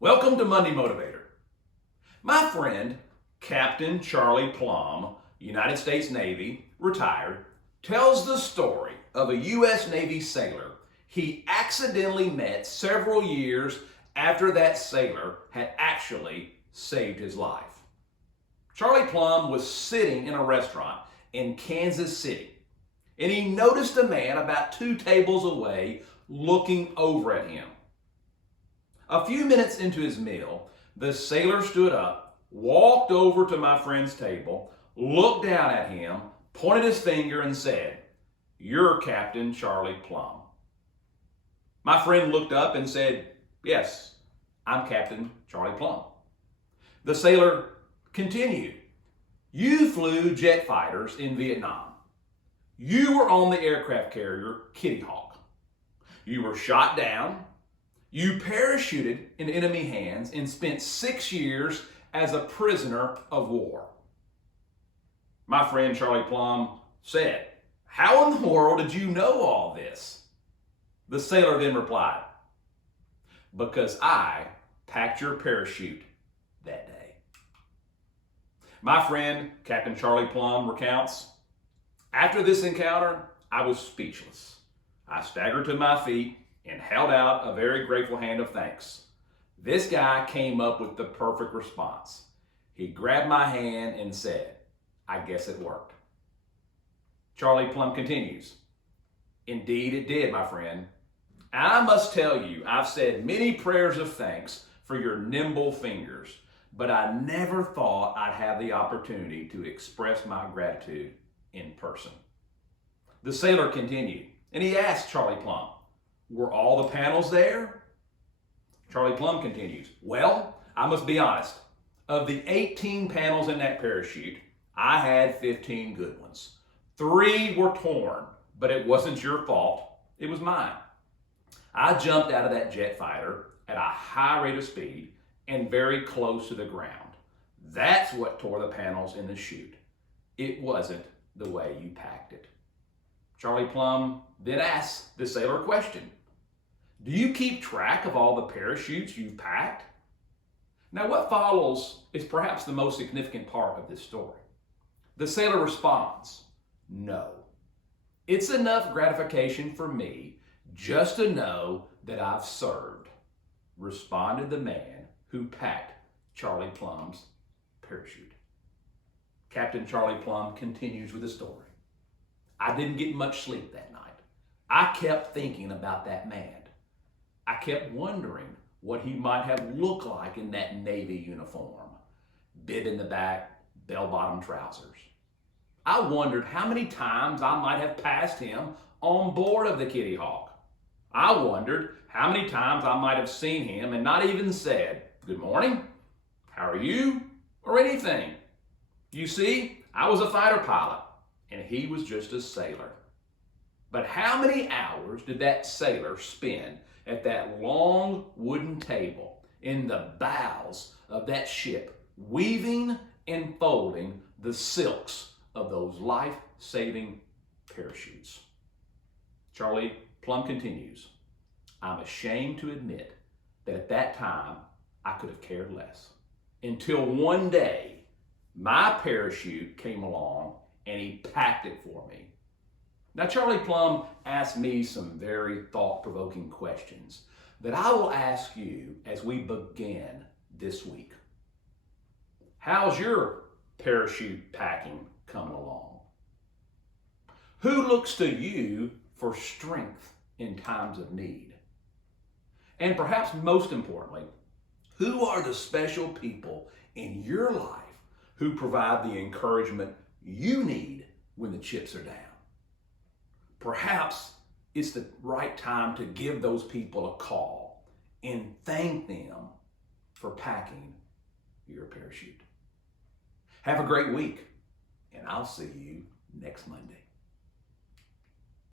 Welcome to Monday Motivator. My friend, Captain Charlie Plumb, United States Navy, retired, tells the story of a U.S. Navy sailor he accidentally met several years after that sailor had actually saved his life. Charlie Plumb was sitting in a restaurant in Kansas City, and he noticed a man about 2 tables away looking over at him. A few minutes into his meal, the sailor stood up, walked over to my friend's table, looked down at him, pointed his finger, and said, "You're Captain Charlie Plumb." My friend looked up and said, "Yes, I'm Captain Charlie Plumb." The sailor continued, "You flew jet fighters in Vietnam. You were on the aircraft carrier Kitty Hawk. You were shot down. You parachuted in enemy hands and spent 6 years as a prisoner of war." My friend Charlie Plumb said, "How in the world did you know all this?" The sailor then replied, "Because I packed your parachute that day." My friend Captain Charlie Plumb recounts, "After this encounter, I was speechless. I staggered to my feet and held out a very grateful hand of thanks. This guy came up with the perfect response. He grabbed my hand and said, 'I guess it worked.'" Charlie Plumb continues, "Indeed it did, my friend. And I must tell you, I've said many prayers of thanks for your nimble fingers, but I never thought I'd have the opportunity to express my gratitude in person." The sailor continued, and he asked Charlie Plumb, "Were all the panels there?" Charlie Plumb continues, "Well, I must be honest. Of the 18 panels in that parachute, I had 15 good ones. 3 were torn, but it wasn't your fault. It was mine. I jumped out of that jet fighter at a high rate of speed and very close to the ground. That's what tore the panels in the chute. It wasn't the way you packed it." Charlie Plumb then asks the sailor a question. "Do you keep track of all the parachutes you've packed?" Now, what follows is perhaps the most significant part of this story. The sailor responds, "No. It's enough gratification for me just to know that I've served," responded the man who packed Charlie Plumb's parachute. Captain Charlie Plumb continues with the story. "I didn't get much sleep that night. I kept thinking about that man. I kept wondering what he might have looked like in that Navy uniform, bib in the back, bell-bottom trousers. I wondered how many times I might have passed him on board of the Kitty Hawk. I wondered how many times I might have seen him and not even said, 'Good morning, how are you?' or anything. You see, I was a fighter pilot, and he was just a sailor. But how many hours did that sailor spend at that long wooden table in the bows of that ship, weaving and folding the silks of those life-saving parachutes?" Charlie Plumb continues, "I'm ashamed to admit that at that time I could have cared less, until one day my parachute came along and he packed it for me." Now, Charlie Plumb asked me some very thought-provoking questions that I will ask you as we begin this week. How's your parachute packing coming along? Who looks to you for strength in times of need? And perhaps most importantly, who are the special people in your life who provide the encouragement you need when the chips are down? Perhaps it's the right time to give those people a call and thank them for packing your parachute. Have a great week, and I'll see you next Monday.